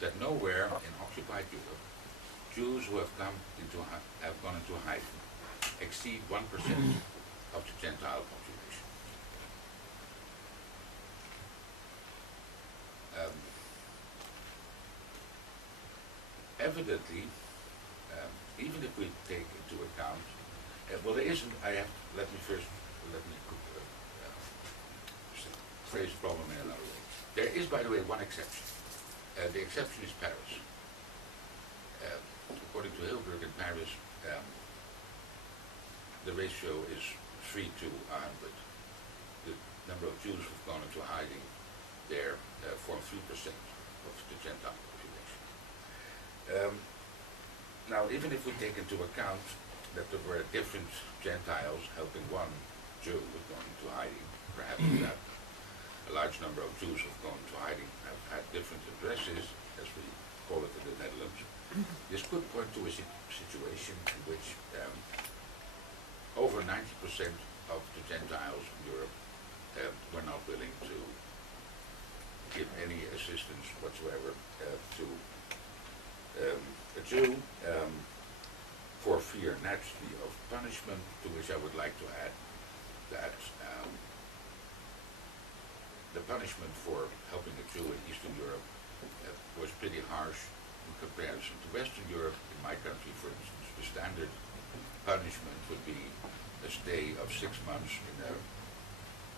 that nowhere in occupied Europe Jews who have gone into hiding exceed 1% of the Gentile population. Evidently, even if we take into account, well, there isn't. Let me phrase the problem in another way. There is, by the way, one exception. The exception is Paris. According to Hilberg in Paris, the ratio is 3 to 100. The number of Jews who've gone into hiding there form 3% of the Gentile population. Now, even if we take into account that there were different Gentiles helping one Jew who'd gone into hiding, perhaps that a large number of Jews who've gone into hiding have had different addresses, as we call it in the Netherlands, this could point to a situation in which over 90% of the Gentiles in Europe were not willing to give any assistance whatsoever to a Jew, for fear naturally of punishment, to which I would like to add that the punishment for helping a Jew in Eastern Europe was pretty harsh in comparison to Western Europe. In my country, for instance, the standard punishment would be a stay of 6 months in a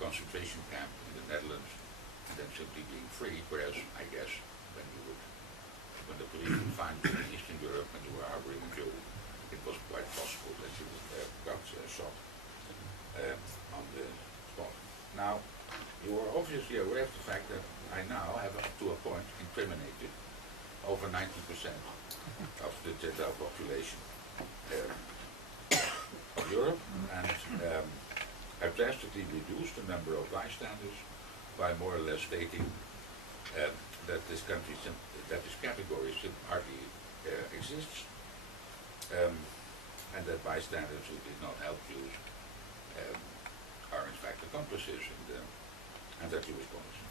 concentration camp in the Netherlands and then simply being freed, whereas I guess when the police would find you in Eastern Europe and you were harboring a Jew, it was quite possible that you got shot on the spot. Now, you are obviously aware of the fact that I now have up to a point incriminated over 90% of the Gentile population of Europe, and I've drastically reduced the number of bystanders by more or less stating that this country, that this category hardly exists, and that bystanders who did not help Jews are in fact accomplices in the anti-Jewish policy.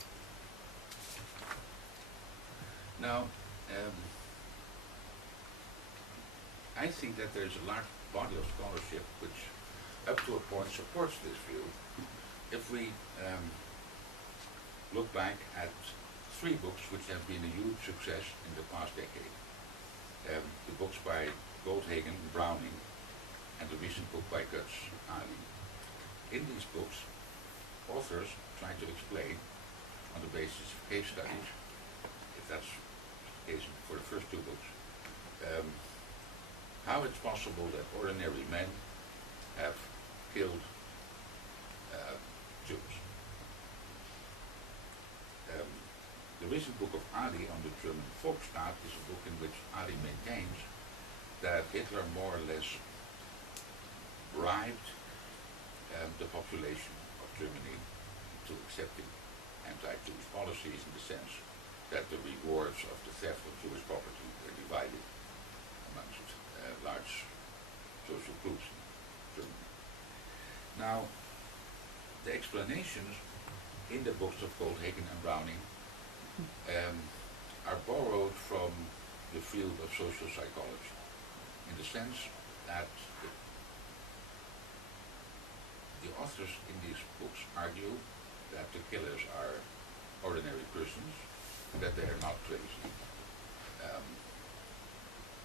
Now, I think that there is a large body of scholarship which, up to a point, supports this view. If we look back at 3 books which have been a huge success in the past decade, the books by Goldhagen, Browning, and the recent book by Cate. In these books, authors try to explain, on the basis of case studies, if that's the case for the first 2 books, how it's possible that ordinary men have killed Jews. The recent book of Ali on the German Volksstaat is a book in which Ali maintains that Hitler more or less bribed the population of Germany to accepting anti-Jewish policies, in the sense that the rewards of the theft of Jewish property were divided amongst large social groups in Germany. Now, the explanations in the books of Goldhagen and Browning are borrowed from the field of social psychology, in the sense that the authors in these books argue that the killers are ordinary persons, that they are not crazy,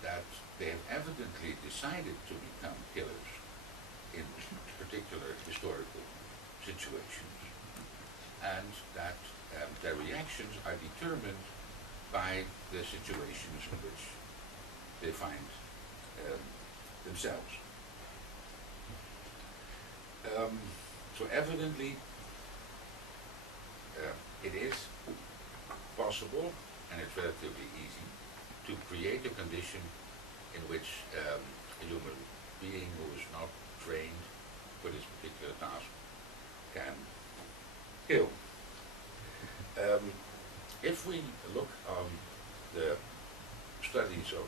that they have evidently decided to become killers in particular historical situations, and that their reactions are determined by the situations in which they find themselves. So evidently, it is possible, and it's relatively easy, to create a condition in which a human being who is not trained for this particular task can kill. If we look on the studies of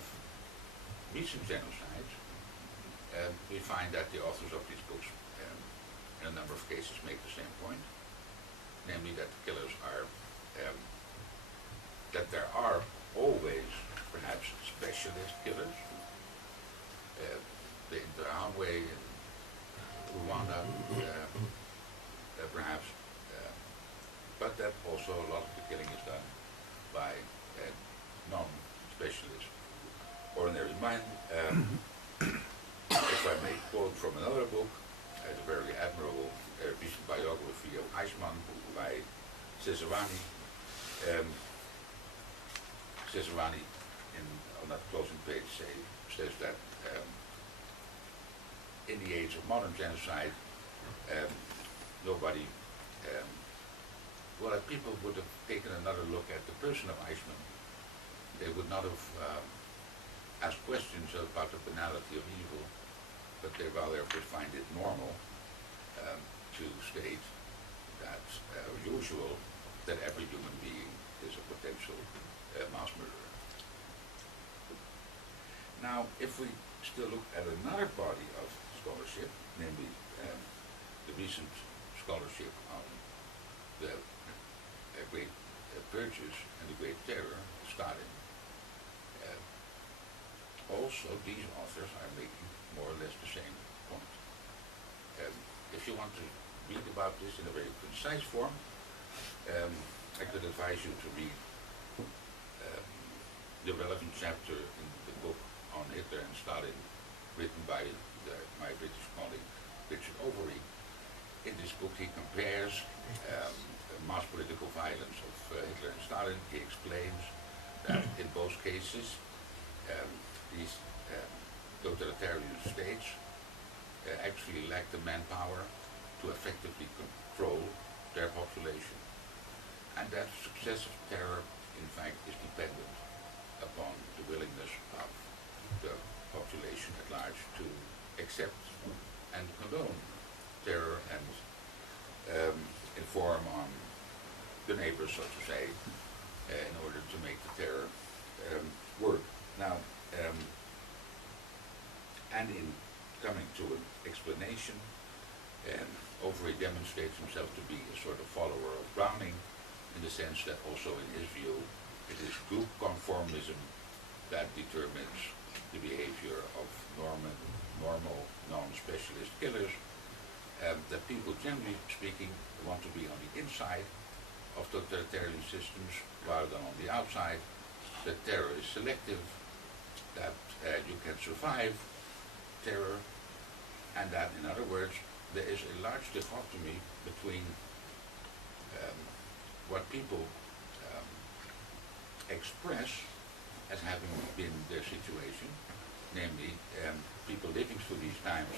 recent genocides, we find that the authors of these books in a number of cases make the same point, namely that the killers are, that there are always to mind, if I may quote from another book, the very admirable recent biography of Eichmann by Cesarani. Cesarani, on that closing page, says that in the age of modern genocide, nobody, well, if people would have taken another look at the person of Eichmann, they would not have asked questions about the banality of evil, but they rather would find it normal to state that usual that every human being is a potential mass murderer. Now, if we still look at another body of scholarship, namely the recent scholarship on the Great Purges and the Great Terror, Stalin, also these authors are making more or less the same point. If you want to read about this in a very concise form, I could advise you to read the relevant chapter in the book on Hitler and Stalin, written by my British colleague Richard Overy. In this book he compares mass political violence of Hitler and Stalin. He explains that in both cases these totalitarian states actually lack the manpower to effectively control their population, and that success of terror in fact is dependent upon the willingness of the population at large to accept and condone terror and inform on the neighbors, so to say, in order to make the terror work. Now, and in coming to an explanation, Overy demonstrates himself to be a sort of follower of Browning, in the sense that also in his view it is group conformism that determines the behavior of normal non-specialist killers, that people generally speaking want to be on the inside of totalitarian systems rather than on the outside, that terror is selective, that you can survive terror, and that, in other words, there is a large dichotomy between what people express as having been their situation, namely people living through these times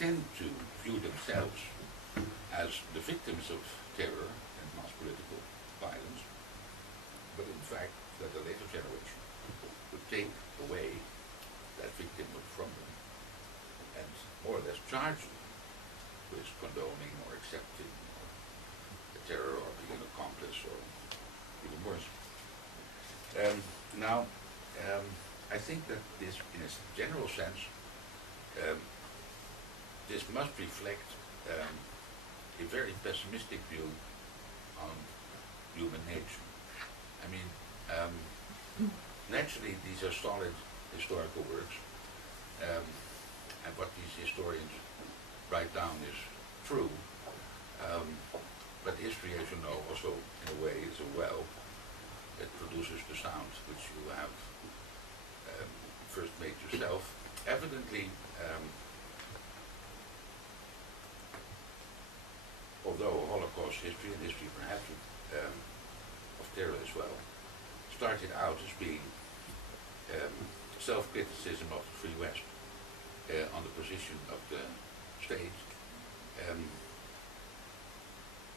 tend to view themselves as the victims of terror and mass political violence, but in fact that the later generation would take away that victimhood from them and more or less charge them with condoning or accepting the terror or being an accomplice or even worse. Now, I think that this, in a general sense, this must reflect a very pessimistic view on human nature. I mean, naturally these are solid historical works, and what these historians write down is true, but history, as you know, also in a way is a well that produces the sound which you have first made yourself. Evidently, although Holocaust history and history perhaps of terror as well started out as being self-criticism of the Free West on the position of the state,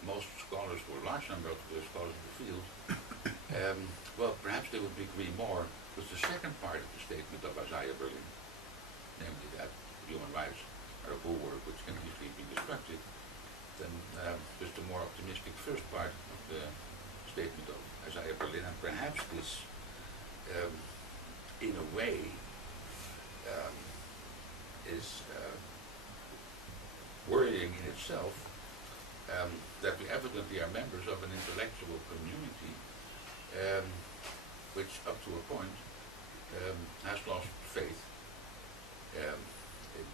most scholars, or a large number of the scholars in the field, well, perhaps they would agree more with the second part of the statement of Isaiah Berlin, namely that human rights are a bulwark which can easily be destructed, than just the more optimistic first part of the statement of Isaiah Berlin. And perhaps this, in a way, is worrying in itself, that we evidently are members of an intellectual community which, up to a point, has lost faith in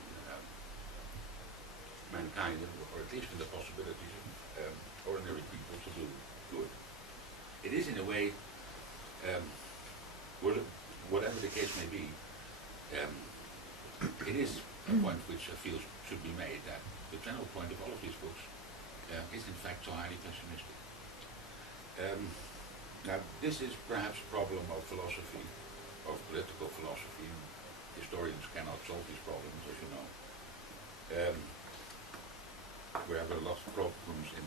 mankind, or at least in the possibilities of ordinary people to do good. It is, in a way, whatever the case may be, Um, it is a point which I feel should be made, that the general point of all of these books is in fact so highly pessimistic. Now, this is perhaps a problem of philosophy, of political philosophy. Historians cannot solve these problems, as you know. We have a lot of problems in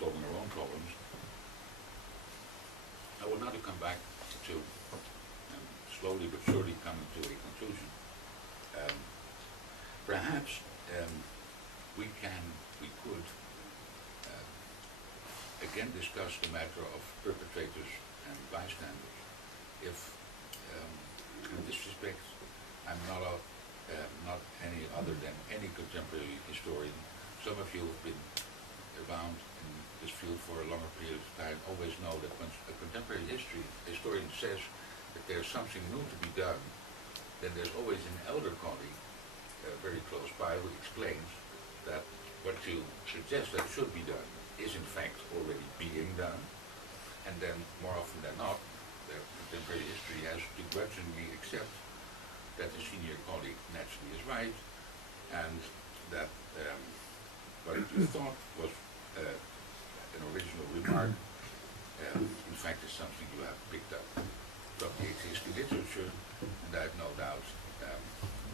solving our own problems. I will now come back to slowly but surely coming to a conclusion. Perhaps we could again discuss the matter of perpetrators and bystanders. If, in this respect, I'm not any other than any contemporary historian. Some of you have been around in this field for a longer period of time, always know that when a contemporary historian says that there's something new to be done, then there's always an elder colleague very close by who explains that what you suggest that should be done is in fact already being done, and then more often than not, the contemporary history has to grudgingly accept that the senior colleague naturally is right, and that what you thought was an original remark, in fact is something you have picked up from the existing literature, and I have no doubt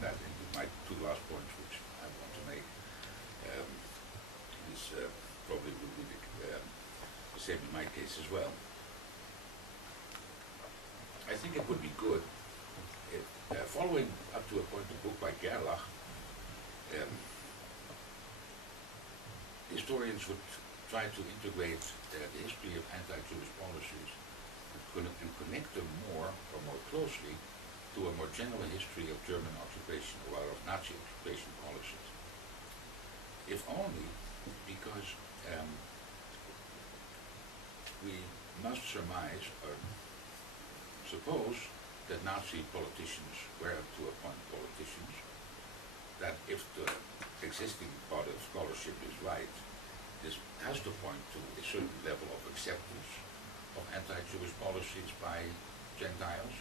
that in my two last points which I want to make, this probably will be the same in my case as well. I think it would be good if, following up to a point the book by Gerlach, historians would try to integrate the history of anti-Jewish policies and connect them more closely to a more general history of German occupation, or rather of Nazi occupation policies. If only because we must surmise or suppose that Nazi politicians were up to a point politicians, that if the existing body of scholarship is right, this has to point to a certain level of acceptance of anti-Jewish policies by Gentiles.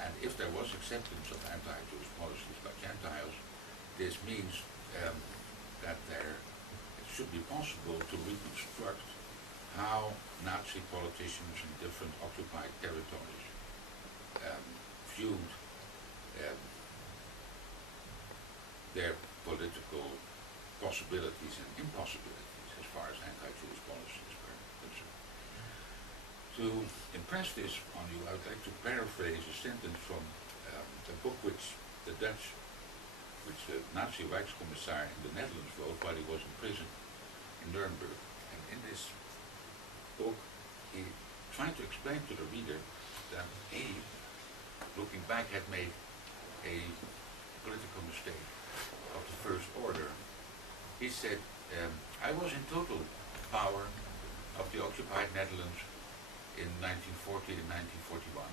And if there was acceptance of anti-Jewish policies by Gentiles, this means that it should be possible to reconstruct how Nazi politicians in different occupied territories viewed their political possibilities and impossibilities as far as anti-Jewish policies were concerned. To impress this on you, I would like to paraphrase a sentence from a book which the Nazi Rijkskommissar in the Netherlands wrote while he was in prison in Nuremberg. And in this book, he tried to explain to the reader that he, looking back, had made a political mistake of the first order. He said, I was in total power of the occupied Netherlands in 1940 and 1941,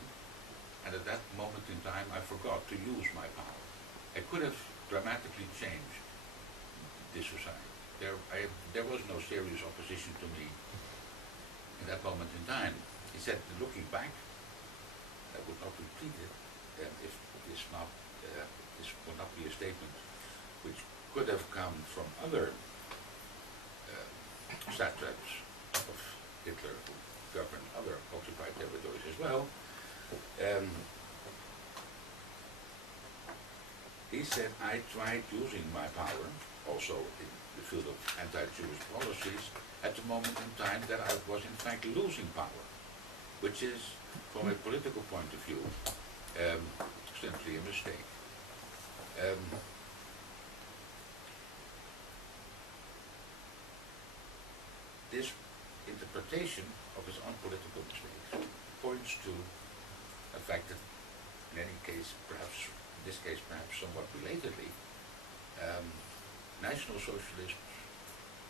and at that moment in time I forgot to use my power. I could have dramatically changed this society. There was no serious opposition to me in that moment in time. He said, looking back, I would not repeat it if this would not be a statement which could have come from other satraps of Hitler who governed other occupied territories as well. He said, I tried using my power, also in the field of anti-Jewish policies, at the moment in time that I was in fact losing power, which is, from a political point of view, simply a mistake. This interpretation of his own political mistakes points to a fact that, in any case, perhaps in this case, perhaps somewhat belatedly, National Socialists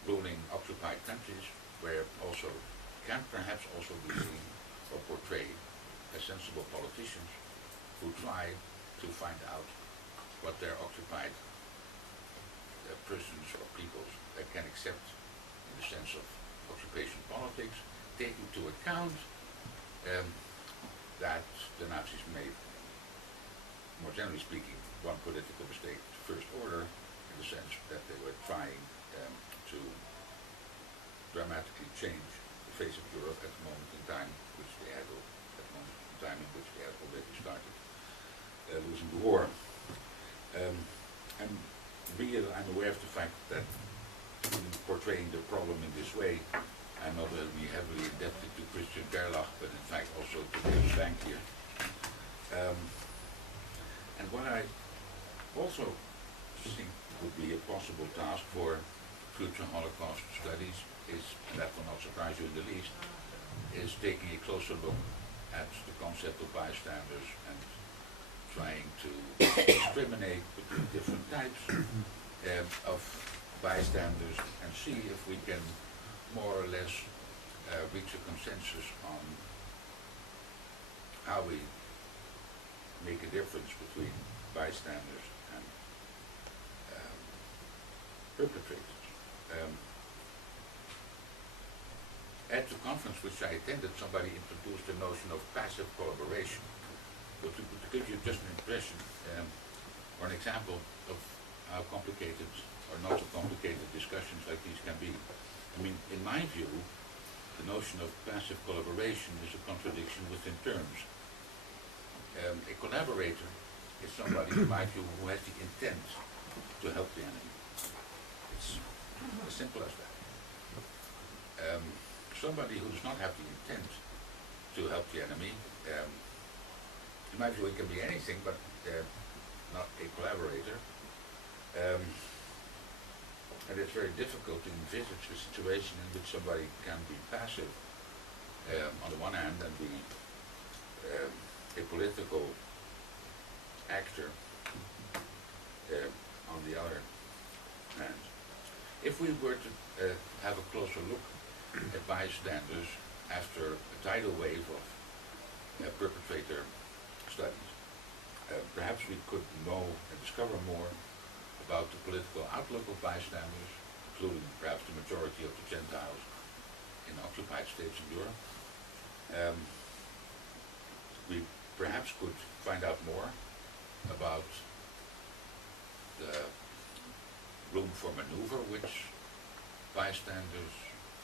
ruling occupied countries can perhaps also be seen or portrayed as sensible politicians who try to find out what their occupied persons or peoples can accept in the sense of occupation politics, take into account that the Nazis made more generally speaking, one political mistake to first order, in the sense that they were trying to dramatically change the face of Europe at the moment in time which they had, at the moment in time in which they had already started losing the war. I'm aware of the fact that in portraying the problem in this way, I'm not only heavily indebted to Christian Gerlach, but in fact also to David Bank here. And what I also think would be a possible task for future Holocaust studies is, and that will not surprise you in the least, is taking a closer look at the concept of bystanders and trying to discriminate between different types of bystanders and see if we can more or less reach a consensus on how we make a difference between bystanders and perpetrators. At the conference which I attended, somebody introduced the notion of passive collaboration. But to give you just an impression or an example of how complicated or not so complicated discussions like these can be. I mean, in my view, the notion of passive collaboration is a contradiction within terms. A collaborator is somebody, in my view, who has the intent to help the enemy. It's as simple as that. Somebody who does not have the intent to help the enemy, in my view, it can be anything but not a collaborator. And it's very difficult to envisage a situation in which somebody can be passive on the one hand and be a political actor on the other hand. If we were to have a closer look at bystanders after a tidal wave of perpetrator studies, perhaps we could know and discover more about the political outlook of bystanders, including perhaps the majority of the Gentiles in occupied states of Europe. We perhaps could find out more about the room for maneuver which bystanders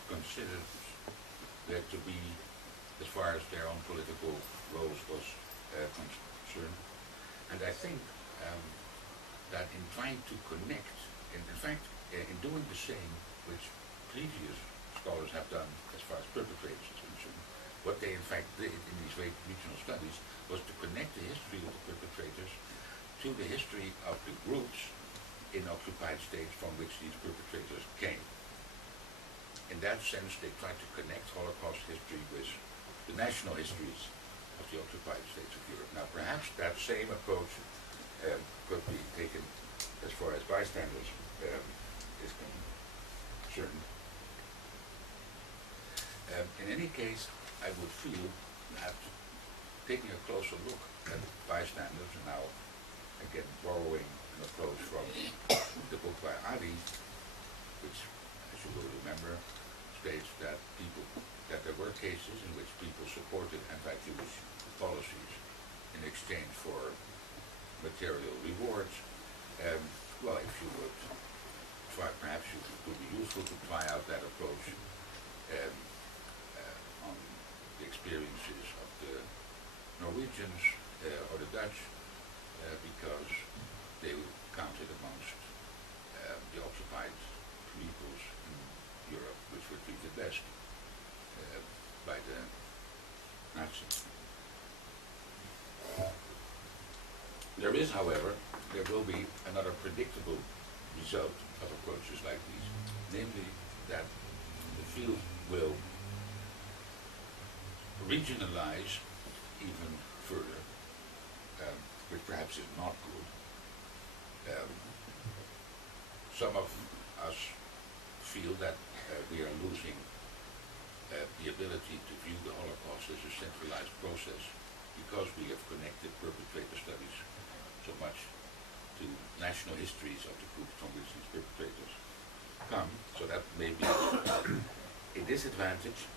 considered there to be as far as their own political roles was concerned. And I think that in trying to connect, in fact, in doing the same which previous scholars have done as far as perpetrators is concerned, what they in fact did in these regional studies was to connect the history of the perpetrators to the history of the groups in occupied states from which these perpetrators came. In that sense, they tried to connect Holocaust history with the national histories of the occupied states of Europe. Now, perhaps that same approach could be taken as far as bystanders is concerned. In any case, I would feel that taking a closer look at bystanders, and now again borrowing an approach from the book by Adi, which, as you will remember, states that there were cases in which people supported anti-Jewish policies in exchange for material rewards. Well, if you would try, perhaps it would be useful to try out that approach on the experiences of the Norwegians or the Dutch, because they counted amongst the occupied peoples in Europe which were treated best by the Nazis. There is, however, there will be another predictable result of approaches like these, namely that the field will regionalize even further, which perhaps is not good. Some of us feel that we are losing the ability to view the Holocaust as a centralized process because we have connected perpetrator studies so much to national histories of the groups from which these perpetrators come, so that may be a disadvantage.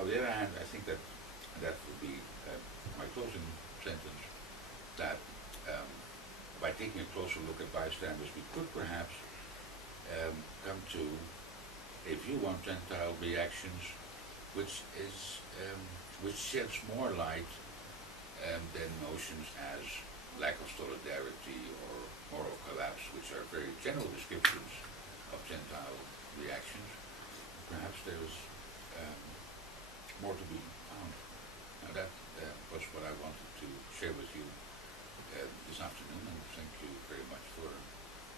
On the other hand, I think that, and that would be my closing sentence, that taking a closer look at bystanders, we could perhaps come to a view on Gentile reactions, which sheds more light than notions as lack of solidarity or moral collapse, which are very general descriptions of Gentile reactions. Perhaps there's more to be found. Now that was what I wanted to share with you this afternoon, and thank you very much for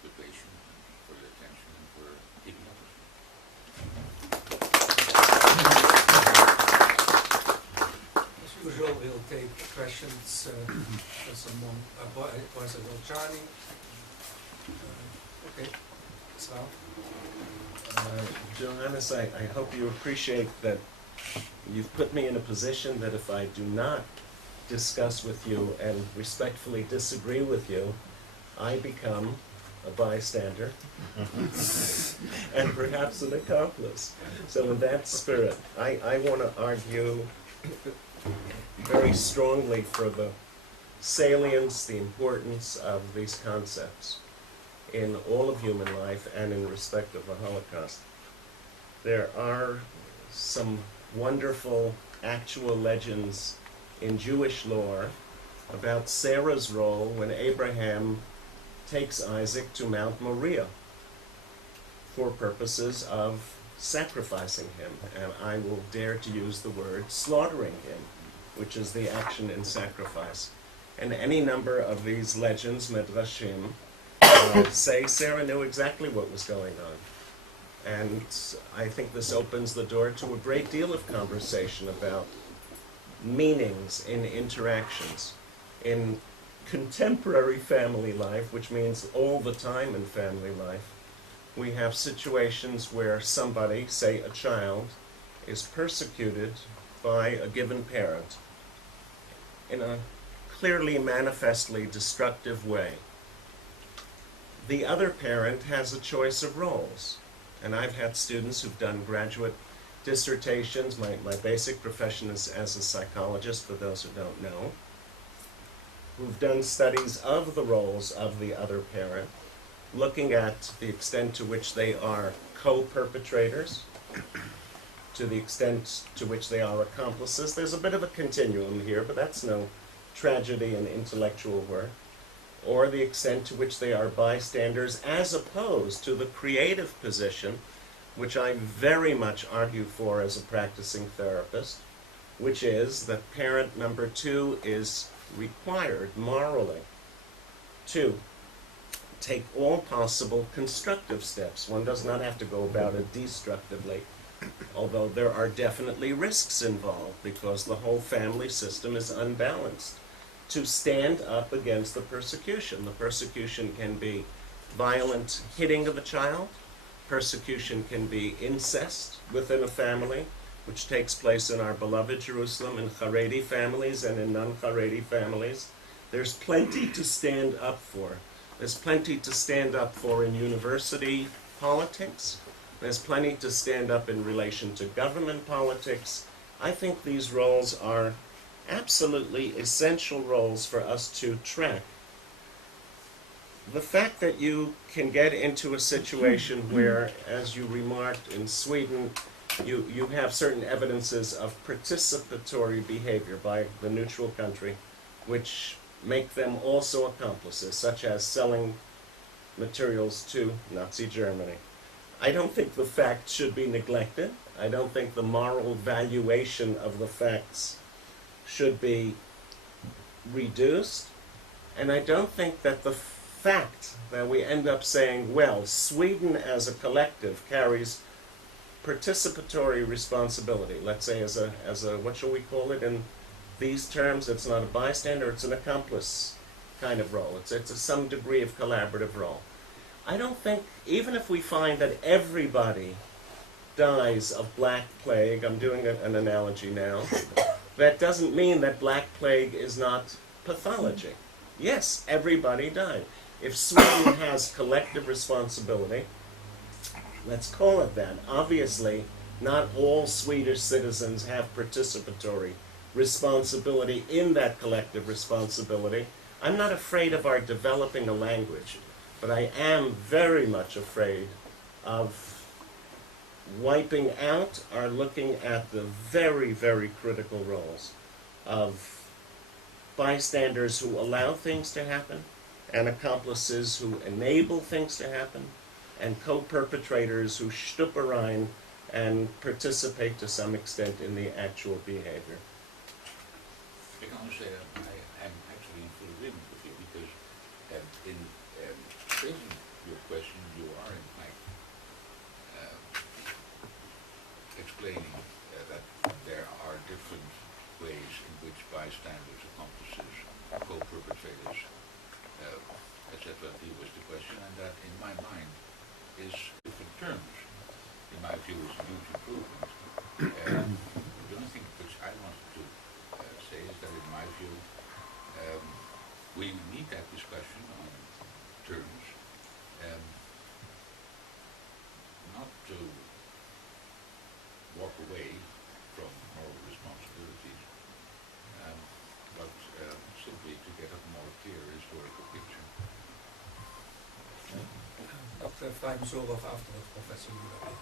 the patience, and for your attention, and for keeping up with me. As usual, we'll take questions for someone. Was it Charlie? Okay, Sal. Johannes, I hope you appreciate that you've put me in a position that if I do not discuss with you and respectfully disagree with you, I become a bystander and perhaps an accomplice. So in that spirit, I want to argue very strongly for the salience, the importance of these concepts in all of human life and in respect of the Holocaust. There are some wonderful actual legends in Jewish lore about Sarah's role when Abraham takes Isaac to Mount Moriah for purposes of sacrificing him, and I will dare to use the word slaughtering him, which is the action in sacrifice. And any number of these legends, medrashim, say Sarah knew exactly what was going on. And I think this opens the door to a great deal of conversation about meanings in interactions. In contemporary family life, which means all the time in family life, we have situations where somebody, say a child, is persecuted by a given parent in a clearly, manifestly destructive way. The other parent has a choice of roles. And I've had students who've done graduate dissertations. My basic profession is as a psychologist, for those who don't know, who've done studies of the roles of the other parent, looking at the extent to which they are co-perpetrators, to the extent to which they are accomplices. There's a bit of a continuum here, but that's no tragedy in intellectual work. Or the extent to which they are bystanders, as opposed to the creative position, which I very much argue for as a practicing therapist, which is that parent number 2 is required morally to take all possible constructive steps. One does not have to go about it destructively, although there are definitely risks involved because the whole family system is unbalanced. To stand up against the persecution. The persecution can be violent hitting of a child. Persecution can be incest within a family, which takes place in our beloved Jerusalem, in Haredi families and in non-Haredi families. There's plenty to stand up for. There's plenty to stand up for in university politics. There's plenty to stand up in relation to government politics. I think these roles are absolutely essential roles for us to track. The fact that you can get into a situation where, as you remarked in Sweden, you have certain evidences of participatory behavior by the neutral country, which make them also accomplices, such as selling materials to Nazi Germany. I don't think the facts should be neglected. I don't think the moral valuation of the facts should be reduced, and I don't think that the fact that we end up saying, well, Sweden as a collective carries participatory responsibility, let's say as a what shall we call it in these terms, it's not a bystander, it's an accomplice kind of role. It's some degree of collaborative role. I don't think, even if we find that everybody dies of Black Plague, I'm doing an analogy now, that doesn't mean that Black Plague is not pathology. Yes, everybody died. If Sweden has collective responsibility, let's call it that. Obviously, not all Swedish citizens have participatory responsibility in that collective responsibility. I'm not afraid of our developing a language, but I am very much afraid of wiping out or looking at the very, very critical roles of bystanders who allow things to happen, and accomplices who enable things to happen, and co-perpetrators who stupperein and participate to some extent in the actual behavior. I can only say that I am actually in full agreement with you, because in phrasing your question, you are in fact explaining that there are different ways in which bystanders, accomplices, co-perpetrators, etc. deal with the question, and that in my mind is different terms. In my view, is a huge improvement. The only thing which I wanted to say is that in my view, we need that discussion on terms, not to walk away from moral responsibilities, but simply to get a more clear historical picture. Dr. Freimsdorf afterwards, Professor Müller.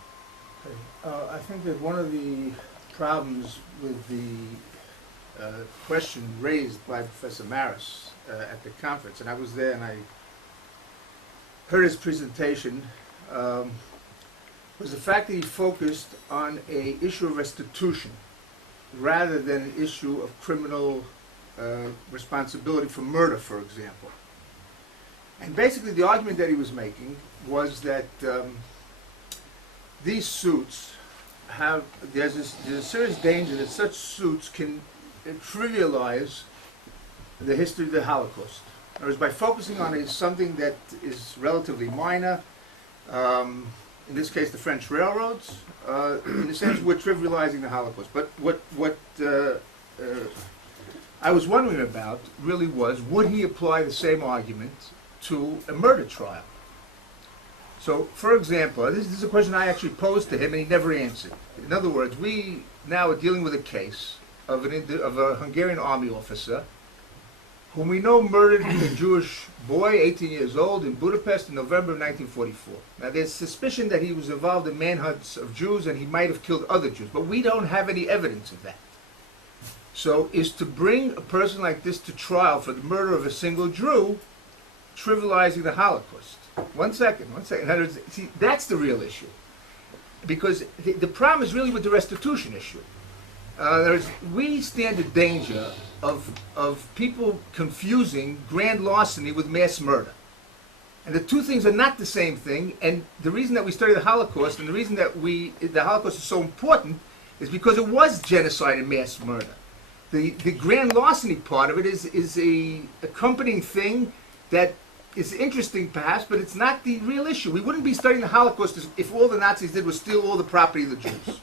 I think that one of the problems with the question raised by Professor Maris at the conference, and I was there and I heard his presentation, was the fact that he focused on an issue of restitution rather than an issue of criminal responsibility for murder, for example. And basically the argument that he was making was that these suits have, there's a serious danger that such suits can trivialize the history of the Holocaust. In other words, by focusing on something that is relatively minor, in this case the French railroads, in a sense we're trivializing the Holocaust. But what I was wondering about really was, would he apply the same argument to a murder trial? So, for example, this is a question I actually posed to him and he never answered. In other words, we now are dealing with a case of a Hungarian army officer whom we know murdered a Jewish boy, 18 years old, in Budapest in November of 1944. Now, there's suspicion that he was involved in manhunts of Jews and he might have killed other Jews, but we don't have any evidence of that. So, is to bring a person like this to trial for the murder of a single Jew trivializing the Holocaust? One second. In other words, see, that's the real issue. Because the problem is really with the restitution issue. We stand in danger of people confusing grand larceny with mass murder. And the two things are not the same thing, and the reason that we study the Holocaust and the reason that the Holocaust is so important is because it was genocide and mass murder. The grand larceny part of it is a accompanying thing that is interesting perhaps, but it's not the real issue. We wouldn't be studying the Holocaust if all the Nazis did was steal all the property of the Jews.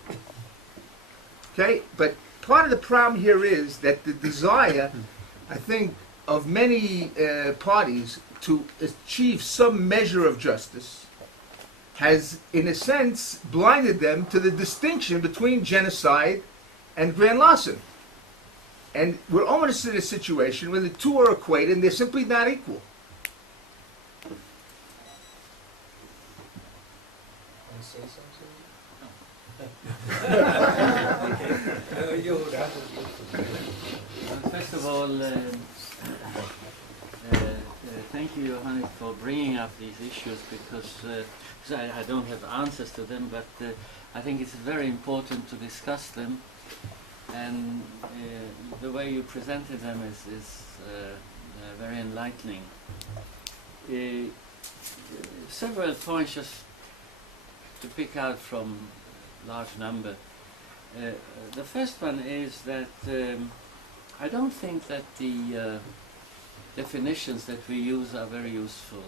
Okay? But part of the problem here is that the desire, I think, of many parties to achieve some measure of justice has, in a sense, blinded them to the distinction between genocide and grand larceny. And we're almost in a situation where the two are equated and they're simply not equal. Say something? First of all, thank you, Johannes, for bringing up these issues, because I don't have answers to them, but I think it's very important to discuss them, and the way you presented them is very enlightening. Several points just to pick out from large number. The first one is that I don't think that the definitions that we use are very useful.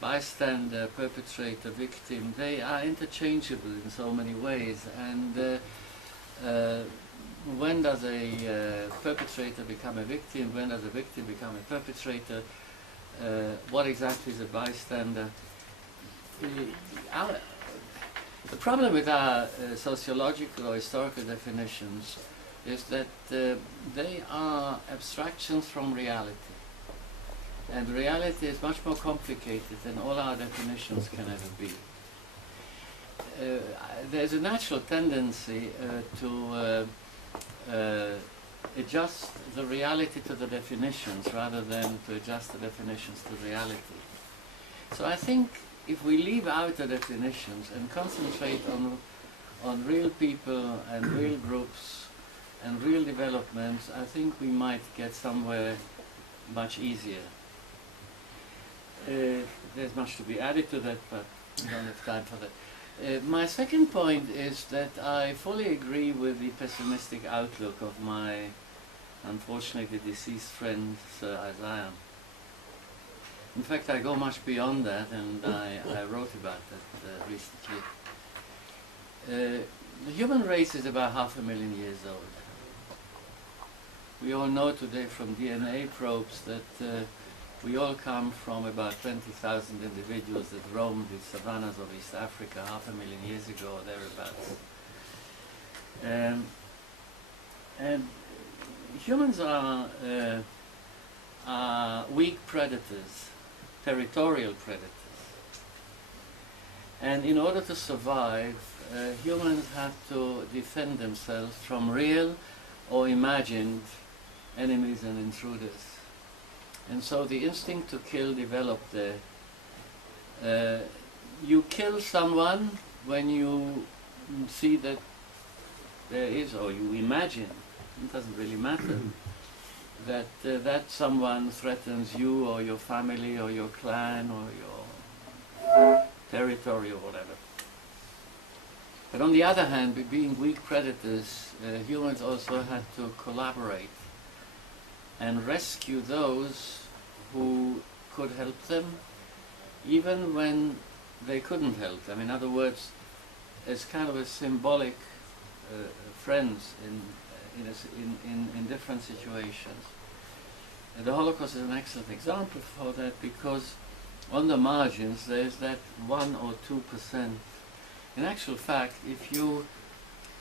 Bystander, perpetrator, victim, they are interchangeable in so many ways, and when does a perpetrator become a victim, when does a victim become a perpetrator, what exactly is a bystander? The problem with our sociological or historical definitions is that they are abstractions from reality. And reality is much more complicated than all our definitions can ever be. There's a natural tendency to adjust the reality to the definitions rather than to adjust the definitions to reality. So I think if we leave out the definitions and concentrate on real people and real groups and real developments, I think we might get somewhere much easier. There's much to be added to that, but we don't have time for that. My second point is that I fully agree with the pessimistic outlook of my unfortunately deceased friend Sir Isaiah. In fact, I go much beyond that, and I wrote about that recently. The human race is about 500,000 years old. We all know today from DNA probes that we all come from about 20,000 individuals that roamed the savannas of East Africa 500,000 years ago or thereabouts. And humans are weak predators, territorial predators. And in order to survive, humans have to defend themselves from real or imagined enemies and intruders. And so the instinct to kill developed there. You kill someone when you see that there is, or you imagine, it doesn't really matter, that that someone threatens you or your family or your clan or your territory or whatever. But on the other hand, being weak predators, humans also had to collaborate and rescue those who could help them, even when they couldn't help them. In other words, as kind of a symbolic friends in different situations. The Holocaust is an excellent example for that, because on the margins there's that 1 or 2%. In actual fact, if you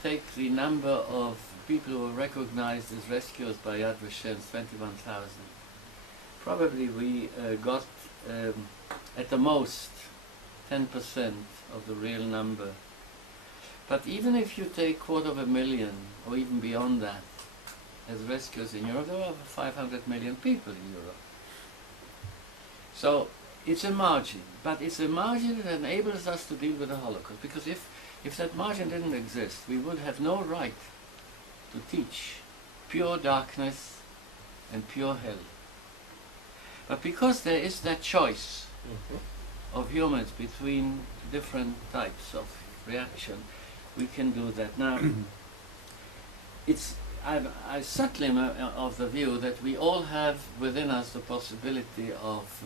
take the number of people who were recognized as rescuers by Yad Vashem, 21,000. Probably we got at the most 10% of the real number. But even if you take 250,000 or even beyond that as rescuers in Europe, there are over 500 million people in Europe. So it's a margin, but it's a margin that enables us to deal with the Holocaust, because if that margin didn't exist, we would have no right to teach pure darkness and pure hell. But because there is that choice of humans between different types of reaction, we can do that. Now, I certainly am of the view that we all have within us the possibility of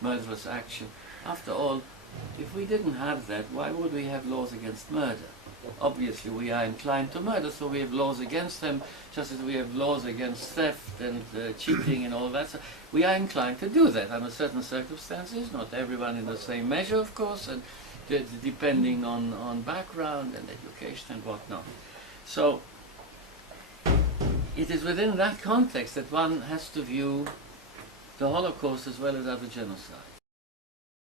murderous action. After all, if we didn't have that, why would we have laws against murder? Obviously we are inclined to murder, so we have laws against them, just as we have laws against theft and cheating and all that. So we are inclined to do that under certain circumstances, not everyone in the same measure, of course, and depending on background and education and whatnot. So it is within that context that one has to view the Holocaust as well as other genocides.